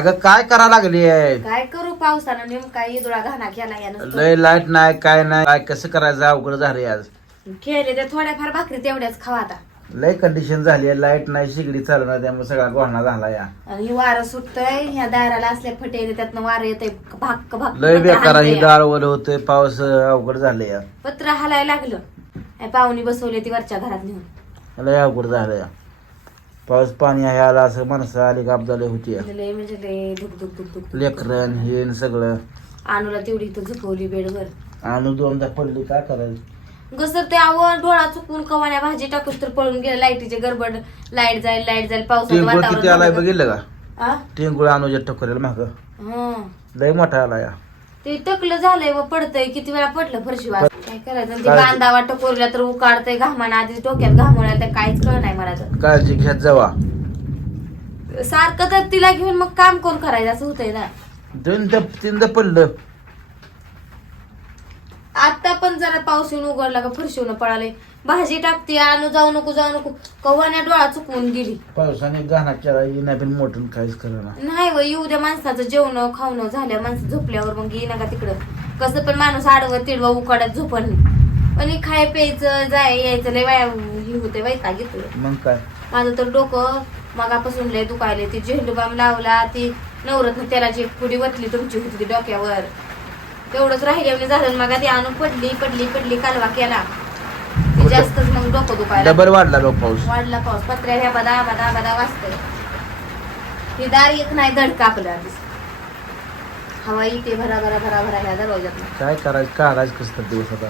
अगं काय करा लागली काय करू पावसानं? नेमका इदुळा घाणा केला यानं लय लाइट नाही काय नाही. काय कसं करायचं? अवघड झालंय आज. खेळले ते थोड्याफार भाकरी तेवढ्याच खावा आता. लय कंडिशन झाली लाइट नाही शिगडी चालणार त्यामुळे सगळा गोहणा झाला या. आणि वारं सुटतंय. ह्या दाराला असले फटे येते त्यातनं वारं येते. भाक भाक लय बेकार ही हाणतंय. डाळ वर होते पाऊस अवघड झालं या. पत्र हालायला लागलं. पाहुणी बसवली ती वरच्या घरात नेऊन. लय अवघड झालं या. पाऊस पाणी आहे आला असं माणसं आली कापदाले होती. या. लय म्हणजे लय धुक धुक धुक धुक. लेकरन हे न सगळं. आणूला तेवढी इथं झुकवली बेडवर. आणू दोनदा पडली काय करायचं? कसं ते आवड डोळा चुकून कवाण्या भाजी टाकूस तर पळून गेलं लाईटीचे गडबड. लाइट जाईल लाइट जाईल पावसाचं टेंगुळ किती आलाय वातावरण बघितलं का? आ? टेंगुळ अनुजा टकोरेल माग. हं. लय मोठा आला या ते टकलं झालंय व पडतंय. किती वेळा पडलं फरशीवर काय करायचं? ते काय? बांधा वाटत कोरल्या तर उकाडतंय घामानं. आधी डोक्यात घामवल्या तर काहीच कळ नाही मला तर. काळजी घेत जावा. सारखं तर तिला घेऊन मग काम कोण करायचं? असं होतंय ना. दोनदा तीनदा पडलं. आता पण जरा पाऊस येऊन उघडला का फरशीवून पळाले भाजी टाकते आणू जाऊ नको जाऊ नको. कव्वाण्या डोळा चुकवून गेली. पावसाने गाणा केला पण मोठून काहीच करणं नाही. व येऊ द्या माणसाचं जेवण खावणं झालं माणसं झोपल्यावर मग येईना का तिकडं? कसं पण माणूस आडवं तिडवं उकाड्यात झोपण पण खाय प्यायचं जाय यायचं लय वाया हे होते वैता घेतोय मग काय? माझं तर डोकं मगापासून लय दुखायले ती झेंडू बाम लावला ती नवरत्न तेलाची एक पुडी वतली तुमची होती ती डोक्यावर. तेवढंच राहिले झालं मग ती आणून पडली पडली पडली कालवा केला. जास्तच मग डोकं दुखायला डबल वाढला लोक पाऊस. वाढला पाऊस. पत्र्या ह्या बदा बदा बदा वाजतंय. हे दार येत नाही धड कापलं हवा येते भरा भरा भरा भरा ह्या दरवाज्यात. काय करायचं? काढायचं कसं तर दिवस आता?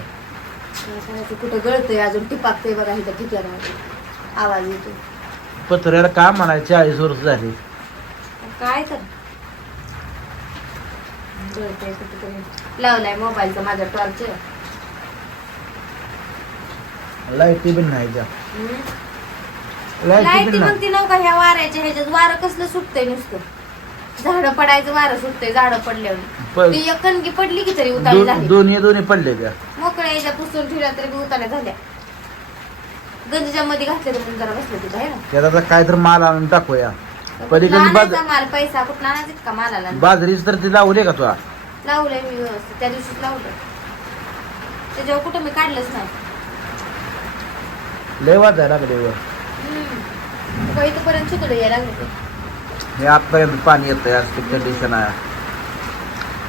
कुठं गळतंय अजून? टिपाकतंय बघा इथं ठिकाणामध्ये आवाज येतो पत्र्याला काय म्हणायचे? चाळीस वर्ष झाली. काय तर. गळतंय कुठेतरी. लावलाय मोबाईलचा माझा टॉर्च लाईटी पण नाही त्या लाईटी लाईटी पण मग नाही. ती ह्या वाऱ्याच्या ह्याच्यात. वारं कसलं सुटतंय नुसतं. झाडं पडायचं वारं सुटतंय झाडं पडल्यावर. पण ती एक कणगी पडली की तरी उतारी दो- झाली. दोन्ही दोन्ही पडले त्या. मोकळ्या याच्या पुसून ठेवल्या तरी बी उतार्या झाल्या. गंजीच्या मध्ये घातले म्हणून जरा बसले तिथं आहे ना? त्यात आता काय तर माल आणून टाकूया. कुठला पलीकडे बाज आणायचा माल? पैसा कुठला आणायचा इतका मालाला? बाजरीच तर ती लावली का तुला? लावलंय मी व्यवस्थित. त्या दिवशीच लावलं त्याच्यावर कुठं मी काढलंच नाही. लय इथपर्यंत सुतडं यायला लागलं. हे आतपर्यंत पाणी येतंय आज ते कंडिशन आहे.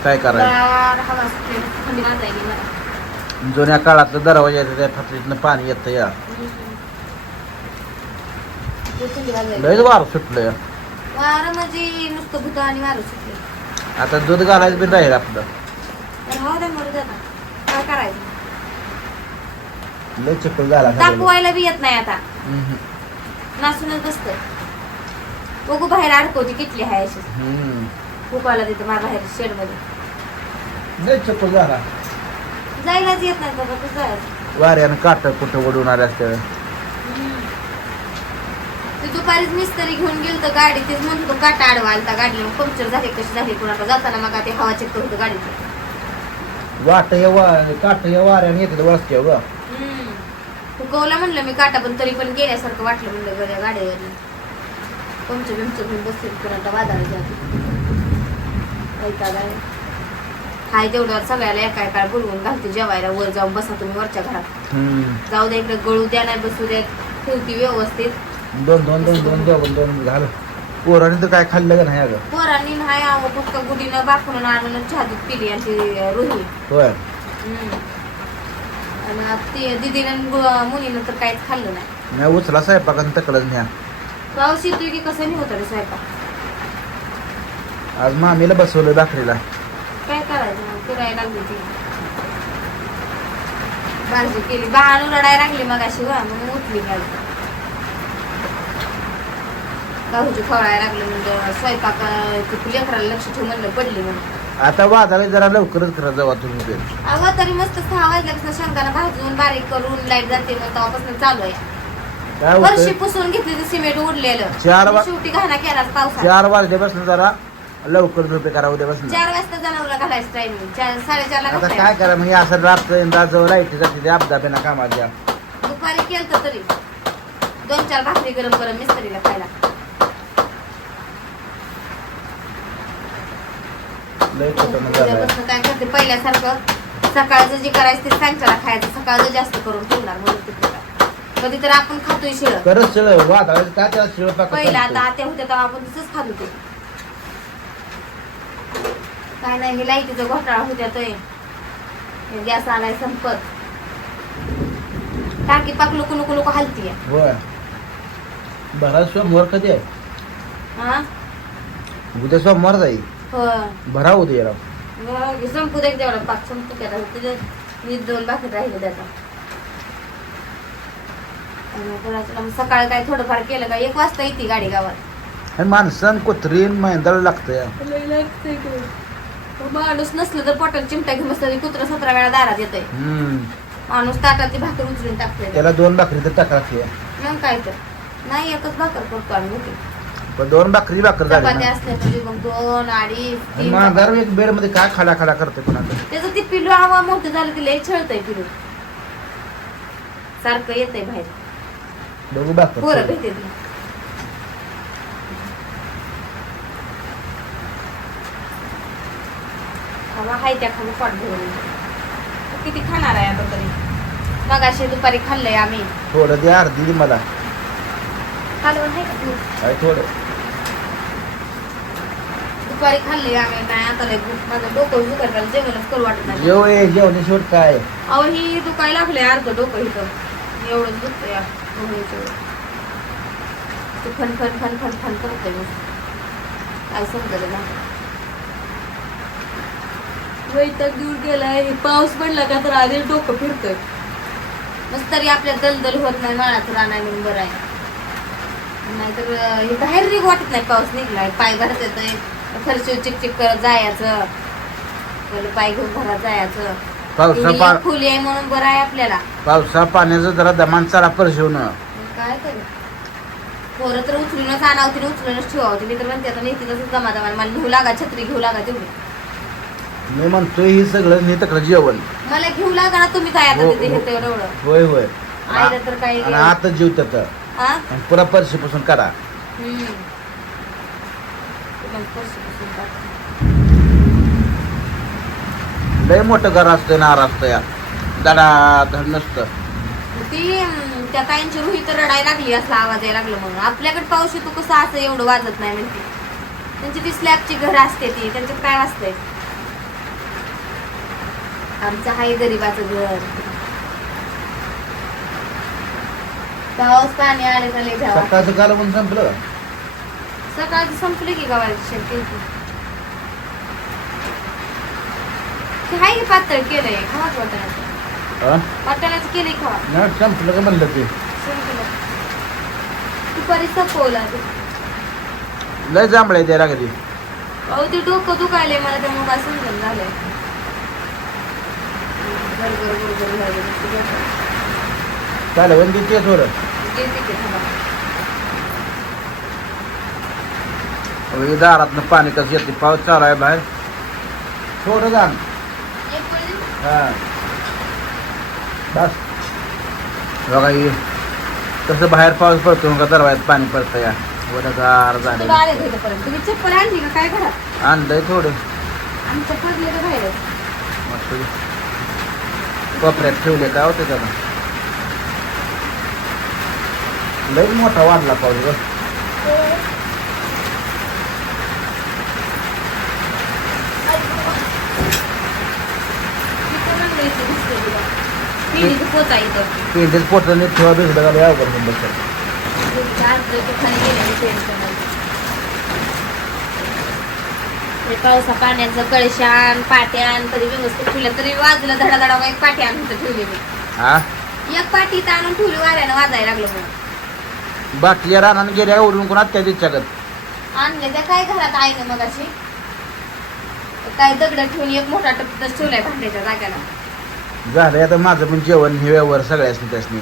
काय करायचं? गार हवा सुटली थंडी वाजायली मला जुन्या काळातलं दरवाजा येतं त्या फटरीतनं पाणी येतं या. ते थंडी वाजायली लयच वार सुटलं या वारं म्हणजे नुसतं भूत आणि वारं सुटले आता दूध घालायचं पण राहील आपलं. तर हो मरू. काय करायचं? लय चिपळ झाला खाली. तापवायला बी येत नाही आता. हम्म. नासूनच बसतंय. बघू बाहेर अडकवती किटली आहे अशी. हम्म. फुकायला तिथं माझ्या बाहेर शेडमध्ये. लय चिपळ झाला. जायलाच येत नाही बाबा कसं जायचं वाऱ्यानं काट कुठं ओढून आल्या असतं ते दुपारीच मिस्त्री घेऊन गेलं तर गाडी तेच म्हणत होतो काटा आडवा आलता गाडीला मग पंक्चर झाले कशी झाली कुणाला? जाताना मग ते हवा चेक करत होतं गाडीचं. वाट या वा काट या वाऱ्यानं येतं वळसते ग फुकवला म्हणलं मी काटा पण तरी पण गेल्यासारखं वाटलं म्हणलं गड्या गाडीवर पंक्चर बिमचर घेऊन बसले कुणाला वादळाच्या ऐका हाय तेवढ्यावर सगळ्याला एका एका बोलवून घालते जेवायला. वर जाऊन बसा तुम्ही वरच्या घरात. जाऊ द्या इकडे गळू द्या नाही बसू द्या. ठेवती व्यवस्थित. दोन दोन दोन दोन दोन दोन घाल पोराने तर काय खाल्लं का नाही अगं? पोरांनी नाही गुडीनं बाकून आणून चहा दूध पिली आणि ती रोही होय. हम्म. आणि आता ती दिदीनं गु- मुलीनं तर काहीच खाल्लं नाही. नाही उचला स्वयंपाकानं तकडच न्या. पाऊस येतोय की कसं नाही होतं रे स्वयंपाक? आज मामीला बसवलं भाकरीला काय करायचं मग? फिरायला लागली ती. भाजी केली. बाळानं रडायला लागली मग अशी मग उठली गाडी भाऊजी खवळायला लागले म्हणजे स्वयंपाक लेकराला लक्ष ठेवून म्हणलं पडली म्हणून आता वाजावे जरा लवकरच करा जावा तुम्ही ते. अहो तरी मस्त सहा वाजल्यापासून शेंगदाणा भाजून बारीक करून लाइट जाते मग तेव्हापासून चालू आहे. काय वर्षी पुसून घेतली ते सिमेंट उडलेलं चार वा- आणि शेवटी घाणा केलाच पावसात चार वाजल्यापासून जरा लवकर झोपे करा उद्यापासून. चार वाजता जनावरला घालायचं टायमिंग चार साडेचारला आता घालायचं. काय करा म्हणजे असं रात्र रात्र लाइट जाते ते अपदा बिना कामाच्या दुपारी केलं तरी. दोन चार भाकरी गरम गरम मिस्त्रीला खायला लय कुठं झालं उद्यापासून काय करते? पहिल्यासारखं सकाळचं जे करायचं ते सांगताना खायचं. सकाळचं जास्त करून ठेवणार म्हणून ते. कधी तर आपण खातोय शिळ. खरंच शिळ वादळाचं काय त्याला शिळ पहिला आता आत्या होत्या तेव्हा आपण तसंच खात होते काय नाही हे लाईटीचा घोटाळा होत्या तर गॅस आलाय संपत टाकी पाक लुकू लुकू लुकू हलतीय. भरा सोमवार कधी आहे? हा उद्या सोमवार जाईल. हो भरा उद्या राव मग संपू दे तेवढा. पाक संपू मी दोन बाकी राहिले त्याचा सकाळी काय थोडंफार केलं का? एक वाजता येते गाडी गावात. आणि माणसानं कुत्रीन मैंदाला लागतं माणूस नसलं तर पोटात चिमटा घेऊन बसलं कुत्र सतरा वेळा दारात येतंय. हम्म. माणूस ताटातली भाकर उचलून टाकतोय. त्याला दोन भाकरी तर टाका लागते. मग काय तर. नाही एकच भाकर करतो आम्ही होते पण दोन भाकरी भाकर झाली चपाती ना. असते तुझी मग दोन अडीच आणि तीन. एक बेडमध्ये काय खाडा खाडा करते कोणाचं त्याचं ते पिलू हवा मोठं झालं की लय छळतंय पिलू. सारखं येतंय बाहेर. बघू भाकर पोरं भेटते हाय त्या पोट भरून तू किती खाणार आहे आता तरी? मगाशी दुपारी खाल्लंय आम्ही. थोडं दे अर्धी दे मला. कालवण आहे का तू काय थोडं. दुपारी खाल्ले आम्ही नाही आता लय भूक माझं डोकं दुखायला जेवणच करू वाटत नाही. जेव जेवणी शेवट काय. अहो ही दुखायला लागले अर्ध डोकं इथं. एवढंच दुखतं या ते fun fun fun fun fun करतोय मग काय समजलं ना वैताग दूर गेलाय पाऊस पडला का तर आधी डोकं फिरतोय. मग तरी आपल्या दलदल होत नाही माळाचं राहणार म्हणून बरं आहे नाहीतर हे बाहेर निघ वाटत नाही पाऊस निघलाय पाय भरत येतोय फरशी चिकचिक करत जायचं पाय घेऊन घरात जायचं. पावसा खोली आहे म्हणून बरं आहे आपल्याला. पावसा पाण्याचं जरा दमान चारा परशिवून मग काय करू? पोरं तर उचलूनच आणावती उचलूनच ठेवावती मी तर म्हणते आता नाही तिथं जमा जमा मला घेऊ लागा छत्री घेऊ लागा तेवढी मी म्हणतोय ही सगळं हे तकडं जेवण. मला घेऊ लागा ना तुम्ही काय आता हो, तिथे हो. घेतो एवढं होय होय. आईला तर काही आणि आता जीव त्याचा हा आणि पुरा परशीपासून करा. हम्म. ते मग परशीपासून टाक. लय मोठं घर असतं नार असतं या दडा धड नसतं. ती अं, त्या ताईंची रुही तर रडायला लागली असला आवाज यायला लागला म्हणून. आपल्याकडे पाऊस येतो कसं असं एवढं वाजत नाही म्हणते. त्यांची ती स्लॅबची घर असते ती त्यांच्यात काय वाजतंय आमचं आहे गरीबाचं घर. पाऊस पाणी आले झाले घ्यावा सकाळचं काल पण संपलं का? सकाळची संपली की शेती. ते हाय की पातळ केलंय खावाच वाटण्याचं. हा? वाटण्याचं केलंय खावा. नाही संपलं का म्हणलं ते? संपलं. दुपारी सपवला ते लय जांभळे त्या रागरी अहो ते डोकं दुखायलंय मला त्यामुळे काय समजून झालंय. बरोबर बरोबर झालं चालेल पण ते थोडं जेवते की थांबा. हे दारातनं पाणी कसं येते पाऊस चालू आहे बाहेर. थोडं जा. एक वेळी हा. बस. बघा हे. कसं बाहेर पाऊस पडतो का दरवाज्यात पाणी पडतं या. वडगार झालं का चप्पल आणली का? काय घरात? आणलंय थोडं. का मस्त. कोपऱ्यात ठेवले काय होते त्याला लय मोठा वाढला पाऊस ग पोता इथं. पेंटेच पोटाने ठेवा भेटलं लय अवघड बसतं. खाली गेलेली ते पावसा पाण्याचं कळशान पाट्यान कधी व्यवस्थित ठेवलं तरी वाजलं धडाधडा एक पाटी आणून ठेवली मी हा एक पाटी इथं आणून ठेवली वाऱ्यानं वाजायला लागलं म्हणून. बाटल्या रानानं गेल्या उडून कोणा त्या दिच्यागत आणले त्या काय घरात आहे ना मग अशी काय दगड ठेवून एक मोठा टप ठेवलाय भांड्याच्या जाग्याला. झालंय आता माझं पण जेवण हे व्यवहार सगळ्यासनी त्यासनी.